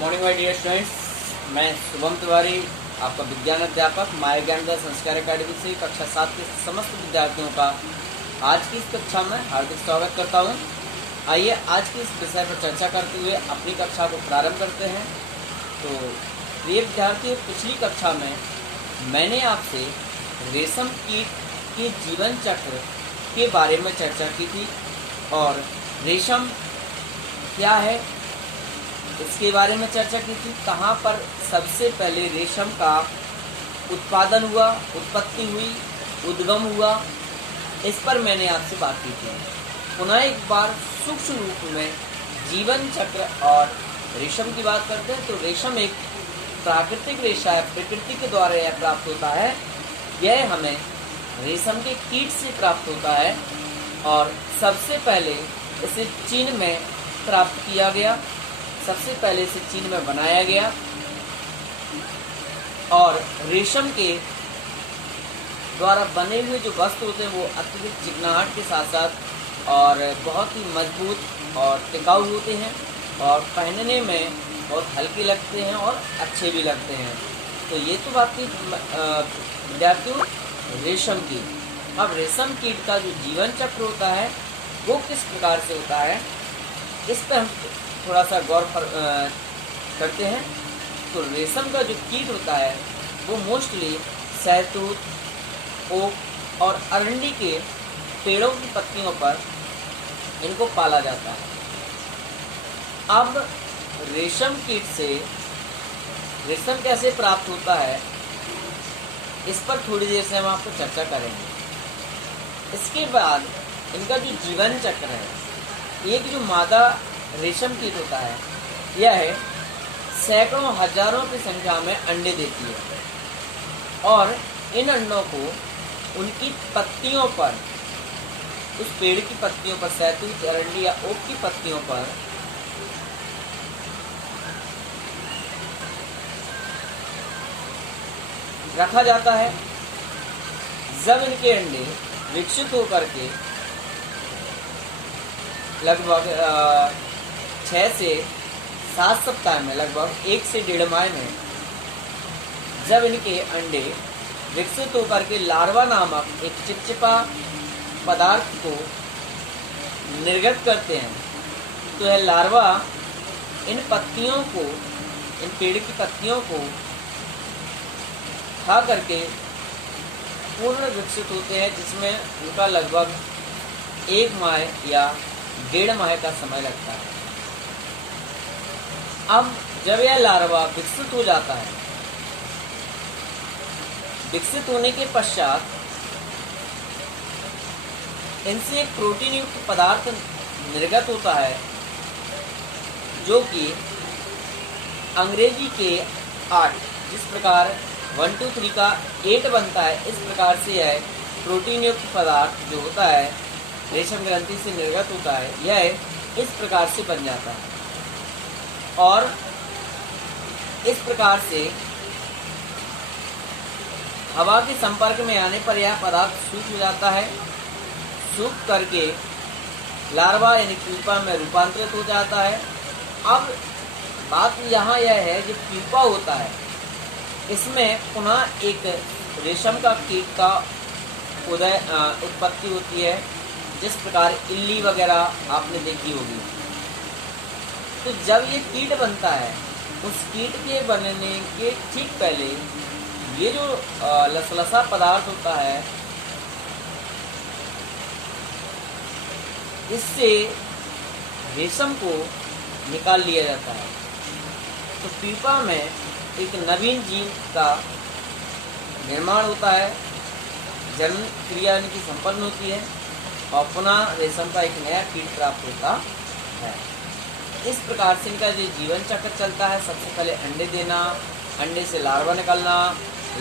Morning my dear students, मैं शुभम तिवारी, आपका विज्ञान अध्यापक माया ज्ञान का संस्कार अकेडमी से कक्षा 7 के समस्त विद्यार्थियों का आज की इस कक्षा में हार्दिक स्वागत करता हूं। आइए आज की इस विषय पर चर्चा करते हुए अपनी कक्षा को प्रारंभ करते हैं। तो प्रिय विद्यार्थियों, पिछली कक्षा में मैंने आपसे रेशम कीट के जीवन चक्र के बारे में चर्चा की थी और रेशम क्या है इसके बारे में चर्चा की थी। कहाँ पर सबसे पहले रेशम का उत्पादन हुआ, उत्पत्ति हुई, उद्गम हुआ, इस पर मैंने आपसे बात की थी। पुनः एक बार सूक्ष्म रूप में जीवन चक्र और रेशम की बात करते हैं। तो रेशम एक प्राकृतिक रेशा है, प्रकृति के द्वारा यह प्राप्त होता है। यह हमें रेशम के कीट से प्राप्त होता है और सबसे पहले इसे चीन में प्राप्त किया गया। सबसे पहले इसे चीन में बनाया गया और रेशम के द्वारा बने हुए जो वस्त्र होते हैं वो अत्यधिक चिकनाहट के साथ साथ और बहुत ही मजबूत और टिकाऊ होते हैं और पहनने में बहुत हल्के लगते हैं और अच्छे भी लगते हैं। तो ये तो बात थी विद्यार्थियों रेशम की। अब रेशम कीट का जो जीवन चक्र होता है वो किस प्रकार से होता है, इस पर हम थोड़ा सा गौर करते हैं। तो रेशम का जो कीट होता है वो मोस्टली सहतूत, ओक और अरंडी के पेड़ों की पत्तियों पर इनको पाला जाता है। अब रेशम कीट से रेशम कैसे प्राप्त होता है, इस पर थोड़ी देर से हम आपको चर्चा करेंगे। इसके बाद इनका जो जीवन चक्र है, एक जो मादा रेशम कीट होता है यह सैकड़ों हजारों की संख्या में अंडे देती है और इन अंडों को उनकी पत्तियों पर, उस पेड़ की पत्तियों पर, सहतूत, अरंडी या ओक की पत्तियों पर रखा जाता है। जब इनके अंडे विकसित होकर के लगभग 6 से 7 सप्ताह में, लगभग 1 से 1.5 माह में, जब इनके अंडे विकसित होकर के लार्वा नामक एक चिपचिपा पदार्थ को निर्गत करते हैं, तो यह लार्वा इन पत्तियों को, इन पेड़ की पत्तियों को खा करके पूर्ण विकसित होते हैं, जिसमें उनका लगभग 1 माह या 1.5 माह का समय लगता है। अब जब यह लार्वा विकसित हो जाता है, विकसित होने के पश्चात इनसे एक प्रोटीन युक्त पदार्थ निर्गत होता है, जो कि अंग्रेजी के 8, जिस प्रकार 1 2 3 का 8 बनता है, इस प्रकार से यह प्रोटीन युक्त पदार्थ जो होता है रेशम ग्रंथि से निर्गत होता है, यह इस प्रकार से बन जाता है और इस प्रकार से हवा के संपर्क में आने पर यह पदार्थ सूख जाता है। सूख करके लार्वा यानी प्यूपा में रूपांतरित हो जाता है। अब बात यहाँ यह है, जो प्यूपा होता है इसमें पुनः एक रेशम का कीट का उत्पत्ति होती है, जिस प्रकार इल्ली वगैरह आपने देखी होगी। तो जब ये कीट बनता है, उस कीट के बनने के ठीक पहले ये जो लसलसा पदार्थ होता है, इससे रेशम को निकाल लिया जाता है। तो प्यूपा में एक नवीन जीव का निर्माण होता है, जन्म क्रिया इनकी संपन्न होती है और पुनः रेशम का एक नया कीट प्राप्त होता है। इस प्रकार से इनका जो जीवन चक्र चलता है, सबसे पहले अंडे देना, अंडे से लार्वा निकलना,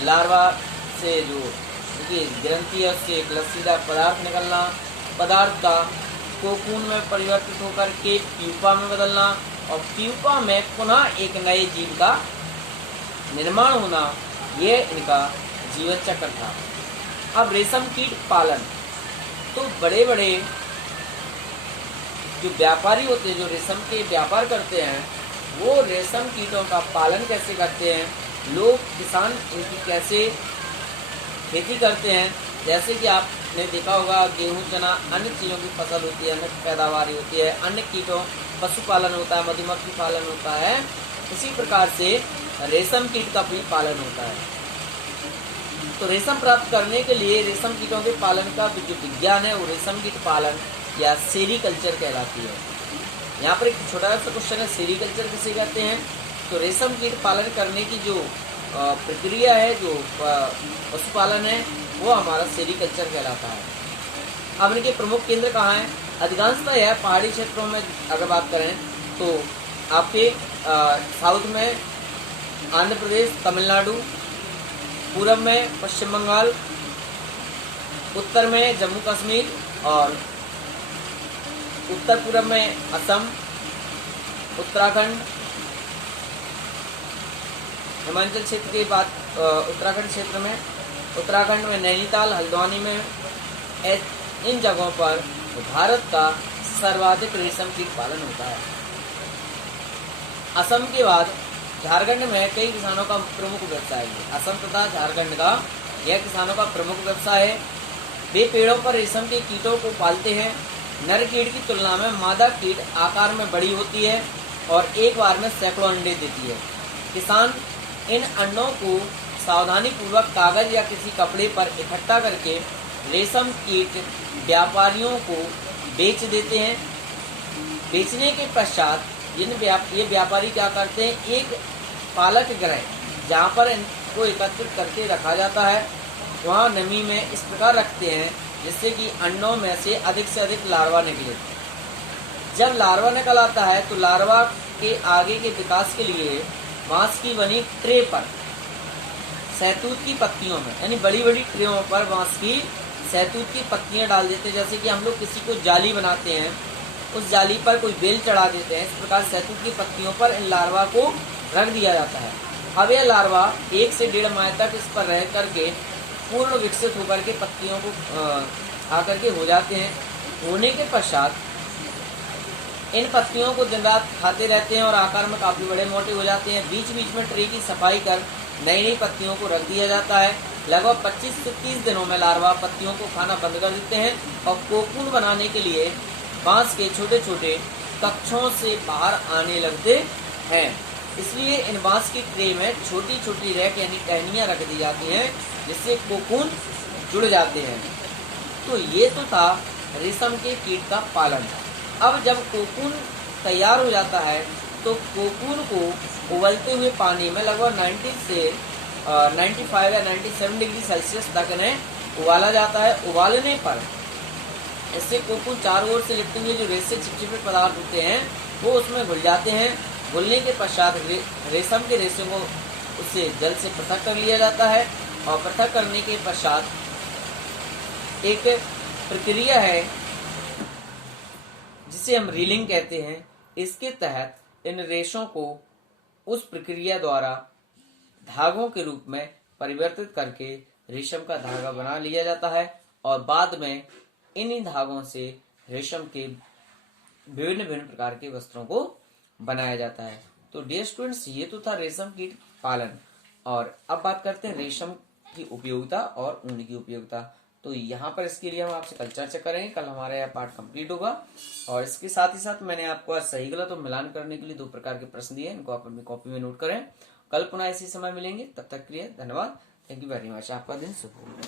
लार्वा से जो उनकी ग्रंथि है उससे एक लस्सीदार पदार्थ निकलना, पदार्थ का कोकून में परिवर्तित होकर के प्यूपा में बदलना और प्यूपा में पुनः एक नए जीव का निर्माण होना, ये इनका जीवन चक्र था। अब रेशम कीट पालन, तो बड़े बड़े जो व्यापारी होते हैं, जो रेशम के व्यापार करते हैं, वो रेशम कीटों का पालन कैसे करते हैं, लोग किसान इनकी कैसे खेती करते हैं। जैसे कि आपने देखा होगा गेहूं, चना, अन्य चीज़ों की फसल होती है, अन्य पैदावारी होती है, अन्य कीटों पशुपालन होता है, मधुमक्खी पालन होता है। इसी प्रकार से रेशम कीट का भी पालन होता है। तो रेशम प्राप्त करने के लिए रेशम कीटों के पालन का जो विज्ञान है वो रेशम कीट पालन या सेरीकल्चर कहलाती है। यहाँ पर एक छोटा सा क्वेश्चन है, सेरीकल्चर किसे कहते हैं। तो रेशम कीट पालन करने की जो प्रक्रिया है, जो पशुपालन है, वो हमारा सेरीकल्चर कहलाता है। अब इनके प्रमुख केंद्र कहाँ हैं? अधिकांशतः यह पहाड़ी क्षेत्रों में अगर बात करें तो आपके साउथ में आंध्र प्रदेश, तमिलनाडु, पूरब में पश्चिम बंगाल, उत्तर में जम्मू कश्मीर और उत्तर पूर्व में असम, उत्तराखंड, हिमाचल क्षेत्र की बात उत्तराखंड क्षेत्र में, उत्तराखंड में नैनीताल, हल्द्वानी में, इन जगहों पर भारत का सर्वाधिक रेशम कीट पालन होता है। असम के बाद झारखंड में कई किसानों का प्रमुख व्यवसाय है। असम तथा झारखंड का यह किसानों का प्रमुख व्यवसाय है। वे पेड़ों पर रेशम के कीटों को पालते हैं। नर कीट की तुलना में मादा कीट आकार में बड़ी होती है और एक बार में सैकड़ों अंडे देती है। किसान इन अंडों को सावधानी पूर्वक कागज या किसी कपड़े पर इकट्ठा करके रेशम कीट व्यापारियों को बेच देते हैं। बेचने के पश्चात ये व्यापारी क्या करते हैं, एक पालक गृह जहाँ पर इनको एकत्रित करके रखा जाता है, वहाँ नमी में इस प्रकार रखते हैं जिससे कि अंडों में से अधिक लार्वा निकले। जब लार्वा निकल आता है तो लार्वा के आगे के विकास के लिए बांस की बनी ट्रे पर सहतूत की पत्तियों में, यानी बड़ी बड़ी ट्रेयों पर बांस की सहतूत की पत्तियां डाल देते हैं। जैसे कि हम लोग किसी को जाली बनाते हैं, उस जाली पर कोई बेल चढ़ा देते हैं, इस प्रकार सहतूत की पत्तियों पर इन लार्वा को रख दिया जाता है। अब यह लार्वा 1 से 1.5 माह तक इस पर रह करके पूर्ण विकसित होकर के पत्तियों को आकर के हो जाते हैं। होने के पश्चात इन पत्तियों को दिन रात खाते रहते हैं और आकार में काफ़ी बड़े मोटे हो जाते हैं। बीच बीच में ट्रे की सफाई कर नई नई पत्तियों को रख दिया जाता है। लगभग 25 से 30 दिनों में लार्वा पत्तियों को खाना बंद कर देते हैं और कोकून बनाने के लिए बांस के छोटे छोटे कक्षों से बाहर आने लगते हैं। इसलिए इन बांस की ट्रे में छोटी छोटी रैक यानी टहनियाँ रख दी जाती हैं जिससे कोकून जुड़ जाते हैं। तो ये तो था रेशम के कीट का पालन। अब जब कोकून तैयार हो जाता है तो कोकून को उबलते हुए पानी में लगभग 90 से 95 या 97 डिग्री सेल्सियस तक इन्हें उबाला जाता है। उबालने पर इससे कोकून चारों ओर से लिपटे हुए जो रेशे चिपचिपे पदार्थ होते हैं वो उसमें घुल जाते हैं। घुलने के पश्चात रेशम के रेशे को उससे जल से पृथक कर लिया जाता है और पृथक करने के पश्चात एक प्रक्रिया है जिसे हम रीलिंग कहते हैं। इसके तहत इन रेशों को उस प्रक्रिया द्वारा धागों के रूप में परिवर्तित करके रेशम का धागा बना लिया जाता है और बाद में इन्हीं धागों से रेशम के विभिन्न विभिन्न प्रकार के वस्त्रों को बनाया जाता है। तो डियर स्टूडेंट्स, ये तो था रेशम कीट पालन। और अब बात करते हैं रेशम की उपयोगिता और ऊन की उपयोगिता। तो यहाँ पर इसके लिए हम आपसे कल चर्चा करेंगे। कल हमारा यह पार्ट कंप्लीट होगा और इसके साथ ही साथ मैंने आपको आज सही गलत और मिलान करने के लिए 2 प्रकार के प्रश्न दिए, इनको आप अपनी कॉपी में नोट करें। कल पुनः इसी समय मिलेंगे, तब तक के लिए धन्यवाद। Thank you very much. आपका दिन शुभ हो।